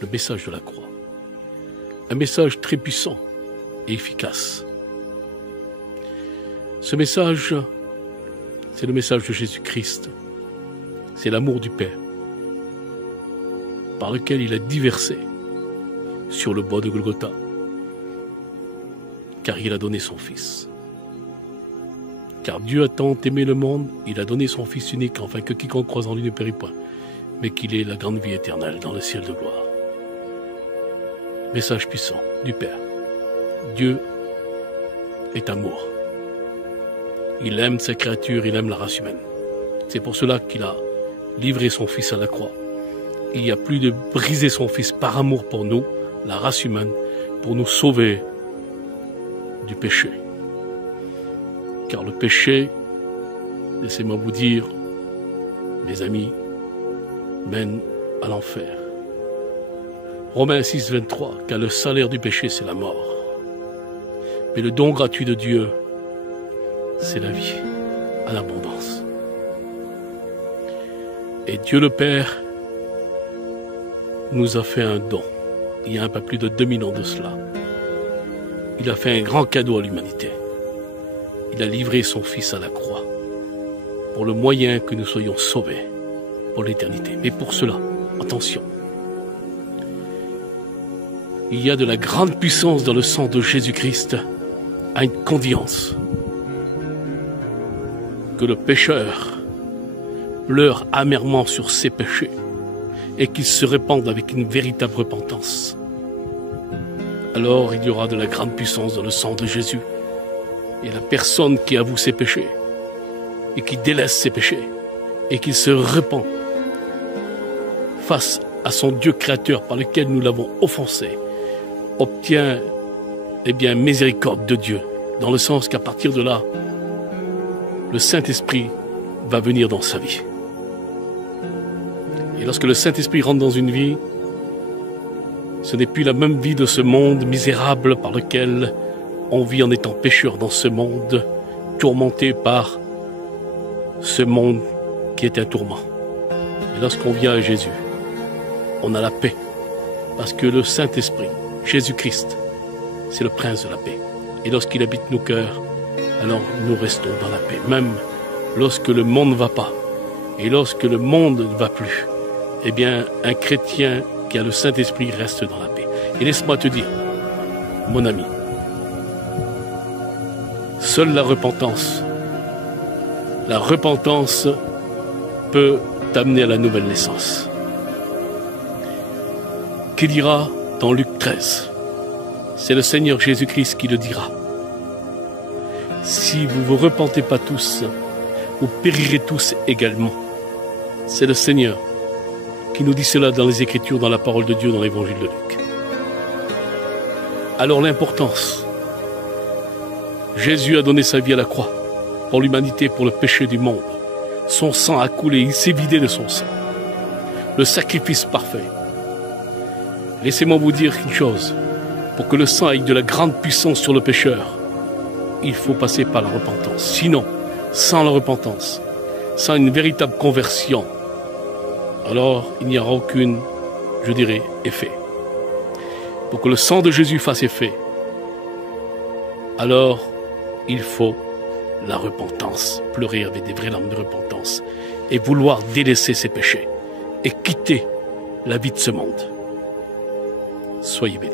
le message de la croix. Un message très puissant et efficace. Ce message, c'est le message de Jésus-Christ. C'est l'amour du Père, par lequel il a déversé sur le bois de Golgotha, car il a donné son Fils. Car Dieu a tant aimé le monde, il a donné son Fils unique, afin que quiconque croise en lui ne périsse point, mais qu'il ait la grande vie éternelle dans le ciel de gloire. Message puissant du Père. Dieu est amour. Il aime sa créature, il aime la race humaine. C'est pour cela qu'il a livré son Fils à la croix. Il n'y a plus de briser son Fils par amour pour nous, la race humaine, pour nous sauver du péché. Car le péché, laissez-moi vous dire, mes amis, mène à l'enfer. Romains 6, 23, car le salaire du péché, c'est la mort. Mais le don gratuit de Dieu, c'est la vie, à l'abondance. Et Dieu le Père nous a fait un don, il y a un peu plus de 2000 ans de cela. Il a fait un grand cadeau à l'humanité. Il a livré son Fils à la croix, pour le moyen que nous soyons sauvés pour l'éternité. Mais pour cela, attention, il y a de la grande puissance dans le sang de Jésus-Christ à une condience que le pécheur pleure amèrement sur ses péchés et qu'il se répande avec une véritable repentance. Alors il y aura de la grande puissance dans le sang de Jésus. Et la personne qui avoue ses péchés et qui délaisse ses péchés et qui se repent face à son Dieu créateur par lequel nous l'avons offensé, obtient miséricorde de Dieu, dans le sens qu'à partir de là, le Saint-Esprit va venir dans sa vie. Et lorsque le Saint-Esprit rentre dans une vie, ce n'est plus la même vie de ce monde misérable par lequel on vit en étant pécheur dans ce monde, tourmenté par ce monde qui est un tourment. Et lorsqu'on vient à Jésus, on a la paix, parce que le Saint-Esprit, Jésus-Christ, c'est le prince de la paix. Et lorsqu'il habite nos cœurs, alors nous restons dans la paix. Même lorsque le monde ne va pas, et lorsque le monde ne va plus, eh bien, un chrétien qui a le Saint-Esprit reste dans la paix. Et laisse-moi te dire, mon ami, seule la repentance peut t'amener à la nouvelle naissance. Qui dira dans Luc 13, c'est le Seigneur Jésus-Christ qui le dira. Si vous ne vous repentez pas tous, vous périrez tous également. C'est le Seigneur qui nous dit cela dans les Écritures, dans la parole de Dieu, dans l'Évangile de Luc. Alors l'importance, Jésus a donné sa vie à la croix pour l'humanité, pour le péché du monde. Son sang a coulé, il s'est vidé de son sang. Le sacrifice parfait. Laissez-moi vous dire une chose, pour que le sang ait de la grande puissance sur le pécheur, il faut passer par la repentance. Sinon, sans la repentance, sans une véritable conversion, alors il n'y aura aucune, effet. Pour que le sang de Jésus fasse effet, alors il faut la repentance, pleurer avec des vraies larmes de repentance et vouloir délaisser ses péchés et quitter la vie de ce monde. Soyez bénis.